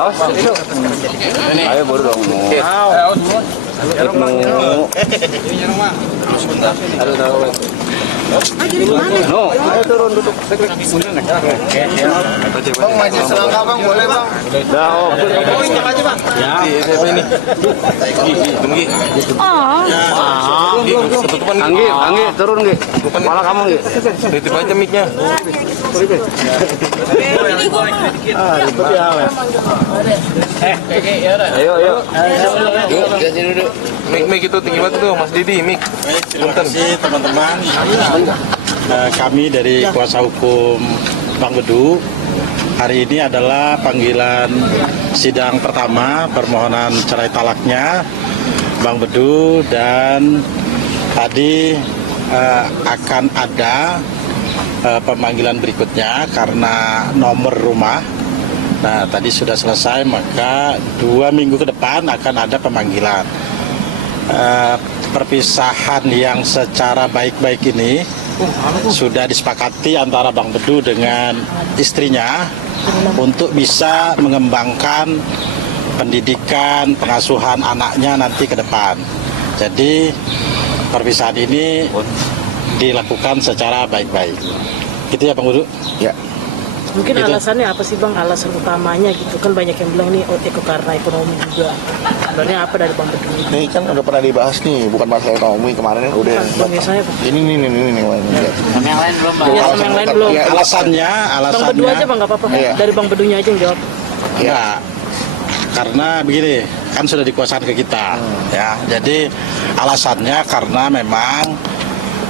Awas, itu. Ayo baru dong. Aduh, tahu. No, ayo turun duduk. Bang, maju selangkah bang, boleh bang? Dah, oh. Ya, ini. Tunggu. Anggi, turun Anggi. Kepala kamu Anggi. Titip aja mic-nya. Ayo. Mic itu tinggi banget tuh, Mas Didi, mic. Terima kasih teman-teman. Kami dari kuasa hukum Bang Bedu. Hari ini adalah panggilan sidang pertama permohonan cerai talaknya Bang Bedu, dan tadi akan ada pemanggilan berikutnya karena nomor rumah. Nah, tadi sudah selesai, maka 2 minggu ke depan akan ada pemanggilan. Perpisahan yang secara baik-baik ini sudah disepakati antara Bang Bedu dengan istrinya untuk bisa mengembangkan pendidikan, pengasuhan anaknya nanti ke depan. Jadi perpisahan ini dilakukan secara baik-baik. Gitu ya Bang Bedu? Ya. Mungkin gitu. Alasannya apa sih Bang, alasan utamanya gitu kan, banyak yang bilang nih karena ekonomi juga. Sebenarnya apa dari Bang Bedu? Ini kan udah pernah dibahas nih, bukan masalah ekonomi kemarin udah. Biasanya ini. Sama yang lain belum Bang? Iya, sama yang lain belum. Ya, Alasannya Bang Bedu aja Bang, nggak apa-apa. Iya. Dari Bang Bedunya aja yang jawab. Ya, karena begini, kan sudah dikuasakan ke kita, ya. Jadi alasannya karena memang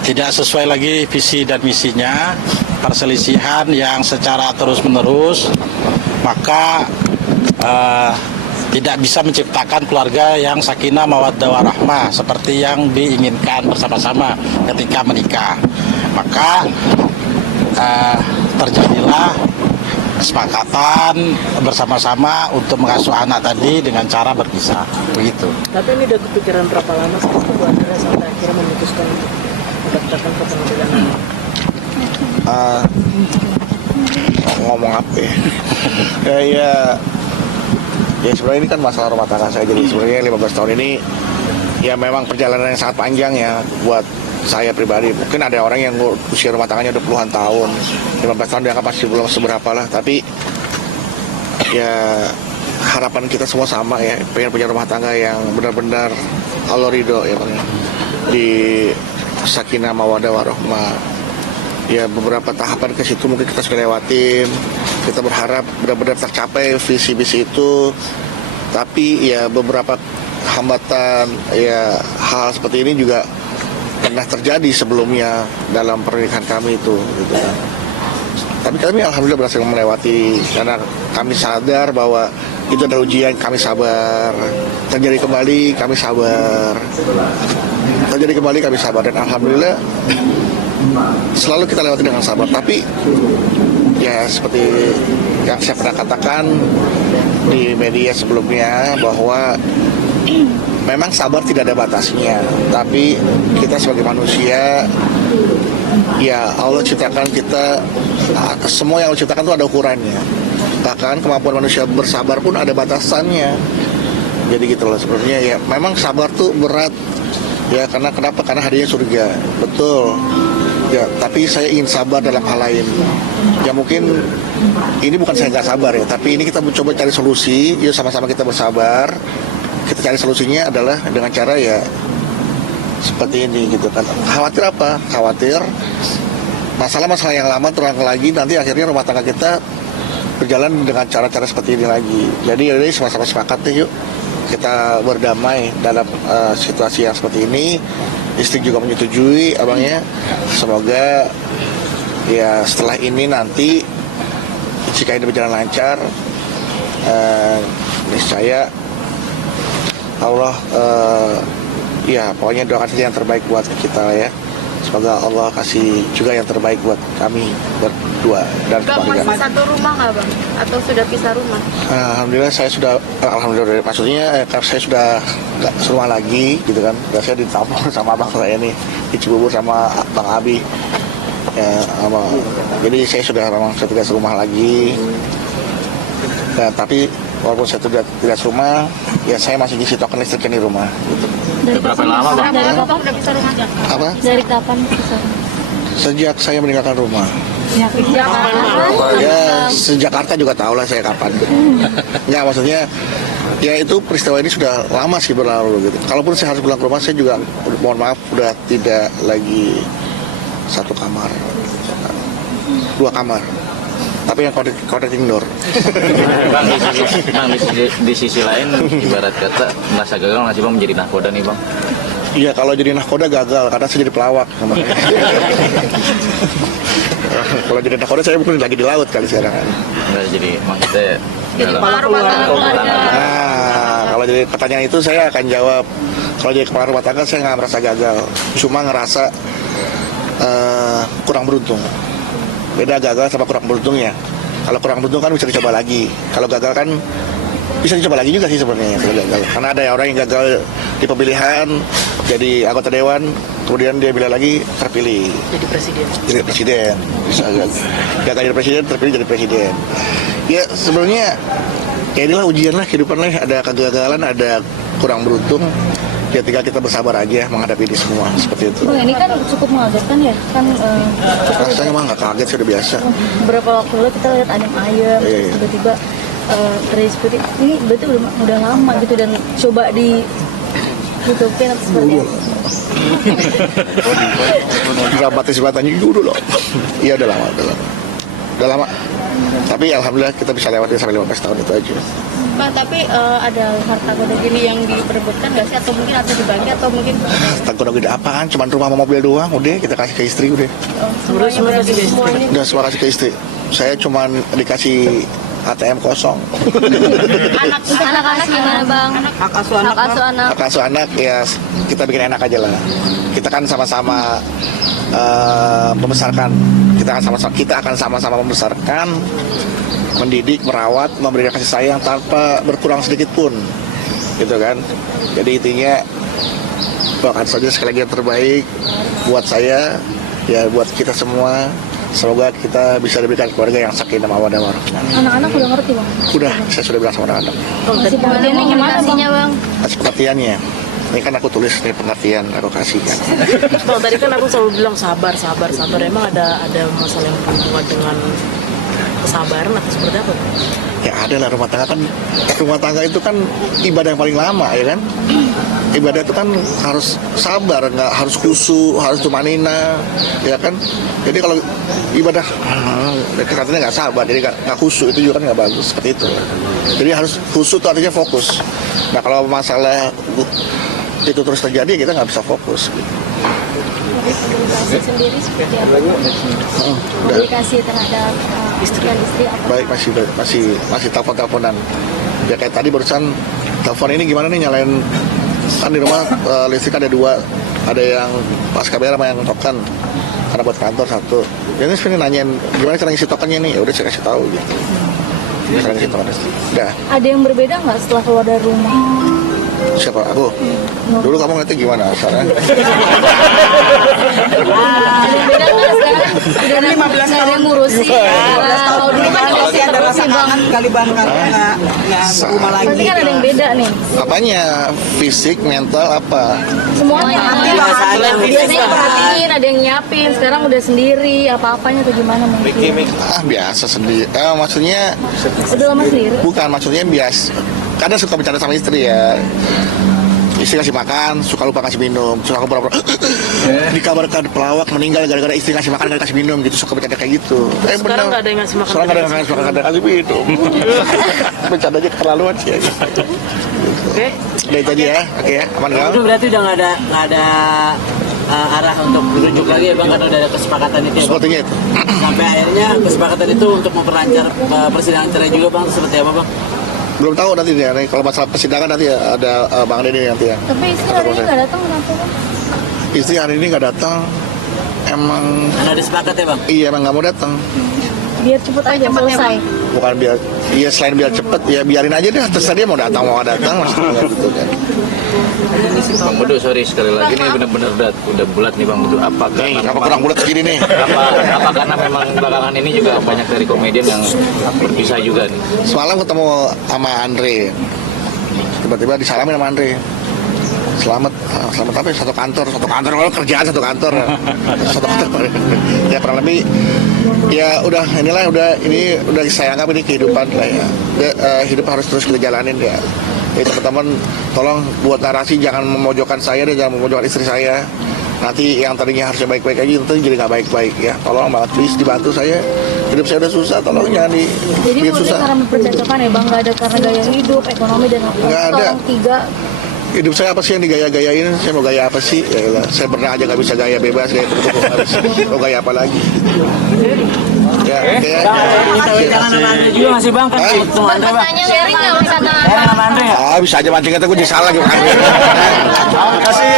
tidak sesuai lagi visi dan misinya, perselisihan yang secara terus-menerus, maka tidak bisa menciptakan keluarga yang sakinah mawaddah warahmah seperti yang diinginkan bersama-sama ketika menikah. Maka terjadilah kesepakatan bersama-sama untuk mengasuh anak tadi dengan cara berpisah, begitu. Tapi ini udah kepikiran berapa lama sih Bu Andrea sampai akhirnya memutuskan untuk mendaftarkan ke pengadilan anak? Ngomong apa ya? Ya sebenarnya ini kan masalah rumah tangga saya. Jadi sebenarnya 15 tahun ini ya memang perjalanan yang sangat panjang ya buat saya pribadi. Mungkin ada orang yang usia rumah tangganya udah puluhan tahun, 15 tahun dianggap masih belum seberapa lah. Tapi ya harapan kita semua sama ya, pengen punya rumah tangga yang benar-benar Allah ridho ya Bang, di sakinah mawaddah warahmah. Ya beberapa tahapan ke situ mungkin kita sudah lewatin. Kita berharap benar-benar tercapai visi-visi itu. Tapi ya beberapa hambatan, ya hal seperti ini juga pernah terjadi sebelumnya dalam pernikahan kami itu, gitu kan. Tapi kami alhamdulillah berhasil melewati, karena kami sadar bahwa itu adalah ujian, kami sabar. Terjadi kembali, kami sabar. Terjadi kembali, kami sabar. Dan alhamdulillah selalu kita lewati dengan sabar. Tapi ya seperti yang saya pernah katakan di media sebelumnya, bahwa memang sabar tidak ada batasnya. Tapi kita sebagai manusia, ya Allah ciptakan kita, semua yang Allah ciptakan itu ada ukurannya. Bahkan kemampuan manusia bersabar pun ada batasannya. Jadi gitu loh sebenarnya. Ya memang sabar tuh berat ya, karena kenapa? Karena hadiahnya surga, betul ya. Tapi saya ingin sabar dalam hal lain. Ya mungkin ini bukan saya nggak sabar ya, tapi ini kita mencoba cari solusi. Yuk sama-sama kita bersabar. Kita cari solusinya adalah dengan cara ya seperti ini gitu kan. Khawatir apa? Khawatir masalah-masalah yang lama terulang lagi, nanti akhirnya rumah tangga kita berjalan dengan cara-cara seperti ini lagi. Jadi ini sama-sama sepakat deh, yuk kita berdamai dalam situasi yang seperti ini. Istri juga menyetujui abangnya. Semoga ya setelah ini nanti jika ini berjalan lancar, niscaya Allah ya pokoknya doakan saja yang terbaik buat kita ya. Semoga Allah kasih juga yang terbaik buat kami berdua dan keluarga. Masih satu rumah nggak Bang? Atau sudah pisah rumah? Alhamdulillah saya sudah, alhamdulillah maksudnya saya sudah nggak serumah lagi gitu kan. Dan saya ditampung sama abang saya nih di Cibubur sama Bang Abi. Ya, jadi saya sudah memang tidak serumah lagi. Tapi walaupun saya tidak rumah, ya saya masih ngisi token listriknya di rumah. Berapa lama bang? Dari kapan udah bisa rumah? Apa? Dari kapan bisa? Sejak saya meninggalkan rumah. Ya, Ya, sejak Jakarta juga tahu lah saya kapan. Nggak, maksudnya ya itu peristiwa ini sudah lama sih berlalu gitu. Kalaupun saya harus pulang ke rumah, saya juga mohon maaf udah tidak lagi satu kamar, 2 kamar. Tapi yang connecting door. Bang, di sisi lain, ibarat kata merasa gagal nggak sih bang menjadi nahkoda nih bang? Iya, kalau jadi nahkoda gagal karena saya jadi pelawak. Kalau jadi nahkoda saya mungkin lagi di laut kali sekarang. Nggak, jadi maksudnya Jadi dalam- kepala rumah tangga keluarga. Nah, kalau jadi pertanyaan itu saya akan jawab. Kalau jadi kepala rumah tangga saya nggak merasa gagal, cuma ngerasa kurang beruntung. Beda gagal sama kurang beruntungnya. Kalau kurang beruntung kan bisa dicoba lagi. Kalau gagal kan bisa dicoba lagi juga sih sebenarnya kalau gagal. Karena ada orang yang gagal di pemilihan jadi anggota dewan, kemudian dia bilang lagi terpilih Jadi presiden. jadi presiden. Bisa gagal jadi presiden, terpilih jadi presiden. Ya sebenarnya ya inilah ujian lah kehidupan lah. Ada kegagalan, ada kurang beruntung. Ya tinggal kita bersabar aja menghadapi ini semua seperti itu. Bang, ini kan cukup mengagetkan ya, kan Rasanya mah nggak kaget, sudah biasa. beberapa waktu lalu kita lihat ayam, Iya, iya. tiba-tiba terjadi seperti ini, berarti udah lama gitu dan coba di hidupin atau seperti apa? Dramatis banget dulu loh. Iya udah lama. Udah lama. Tapi alhamdulillah kita bisa lewatin sampai 15 tahun itu aja. Bang, tapi ada harta goda gini yang diperebutkan nggak sih? Atau mungkin atau dibagi atau mungkin Tanggung gede apaan? Cuman rumah sama mobil doang, udah kita kasih ke istri udah. Sebenarnya semua kasih ke istri. Udah semua kasih ke istri. Saya cuman dikasih ATM kosong. anak-anak gimana bang? Hak asuh anak. Hak asuh anak ya kita bikin enak aja lah. Kita kan sama-sama membesarkan. Kita akan sama-sama membesarkan, mendidik, merawat, memberikan kasih sayang tanpa berkurang sedikit pun, gitu kan. Jadi intinya doakan saja sekali lagi yang terbaik buat saya, ya buat kita semua. Semoga kita bisa diberikan keluarga yang sakinah mawaddah warahmah. Anak-anak udah ngerti bang? Udah, saya sudah bilang sama anak-anak. Masih pengertiannya gimana bang? Kasih pengertiannya. Ini kan aku tulis nih pengertian, aku kasih kan. Kalau tadi kan aku selalu bilang sabar. Emang ada masalah yang berhubungan dengan kesabaran atau seperti apa? Ya ada lah, rumah tangga itu kan ibadah yang paling lama ya kan. Ibadah itu kan harus sabar, nggak harus khusyuk, harus tumanina, ya kan. Jadi kalau ibadah katanya nggak sabar, jadi nggak khusyuk, itu juga kan nggak bagus seperti itu. Jadi harus khusyuk itu artinya fokus. Nah kalau masalah itu terus terjadi, kita nggak bisa fokus. Komunikasi sendiri seperti apa? Komunikasi terhadap istri apa? Baik, masih telepon-teleponan. Ya kayak tadi barusan telepon ini gimana nih nyalain, kan di rumah listrik ada 2, ada yang pas KBR sama yang token, karena buat kantor 1. Jadi sebenarnya nanyain gimana cara ngisi tokennya nih, ya udah saya kasih tahu gitu. Cara ngisi token udah. Ada yang berbeda nggak setelah keluar dari rumah? Siapa aku? Dulu kamu ngeliatnya gimana asalnya? Ada yang beda nggak sekarang? Udah 15 tahun yang ngurusi. Kalau dulu kan ngurusi ada rasa kangen kali bang karena nggak rumah lagi. pasti kan ada yang beda nih. Apanya? Fisik, mental, apa? Semuanya. Biasanya Biasanya perhatiin, ada yang nyiapin. Sekarang udah sendiri. Apa-apanya atau gimana mungkin? Biasa sendiri. Maksudnya Udah lama sendiri. bukan, maksudnya biasa. Kadang suka bercanda sama istri ya. Istri kasih makan, suka lupa kasih minum. Suka aku pura-pura dikabarkan pelawak meninggal gara-gara istri kasih makan dan kasih minum gitu. Suka bercanda kayak gitu. Sekarang nggak ada yang ngasih makan. Sekarang nggak ada yang ngasih makan dan kasih minum. Bercanda aja keterlaluan sih. Oke. Udah itu aja ya. Oke ya, aman Itu kau? berarti udah nggak ada arah untuk dirujuk lagi ya bang karena udah ada kesepakatan itu ya bang. Sepertinya itu. Sampai akhirnya kesepakatan itu untuk memperlancar persidangan cerai juga bang, seperti apa bang? Belum tahu nanti ya. Kalau masalah persidangan nanti ya ada Bang Denny nanti ya. Tapi istri hari ini nggak datang kenapa bang? Istri hari ini nggak datang. Emang Karena udah sepakat ya bang? iya emang nggak mau datang. Biar cepet aja selesai. bukan biar dia selain biar cepet ya biarin aja deh, terserah dia mau datang maksudnya gitu kan. Bang Bedu, sorry sekali lagi nih benar-benar udah bulat nih Bang Bedu. Apakah Apa kurang bulat segini nih? apa karena memang belakangan ini juga banyak dari komedian yang berpisah juga nih? Semalam ketemu sama Andre, tiba-tiba disalamin sama Andre. Selamat apa ya? Satu kantor kalau kerjaan satu kantor ya kurang lebih ya udah ini udah saya anggap ini kehidupan lah ya. Hidup harus terus kita jalanin ya. Teman-teman tolong buat narasi jangan memojokkan saya dan jangan memojokkan istri saya. Nanti yang tadinya harusnya baik-baik aja nanti jadi nggak baik-baik ya. Tolong banget please dibantu saya. Hidup saya udah susah, tolong jangan Jadi bikin susah. karena mempercayaan ya bang, nggak ada karena gaya hidup, ekonomi dan Nggak ada. tolong tiga. Hidup saya apa sih yang digaya-gayain? Saya mau gaya apa sih? Ya, saya pernah aja nggak bisa gaya bebas, gaya kupu-kupu nggak bisa. Mau gaya apa lagi? Ya, Jangan sama Andre juga masih bang kan ketemu Andre bang. Sharing nggak wisata? Sharing sama Andre ya. bisa aja mancing kata gue disalah gitu. Terima kasih.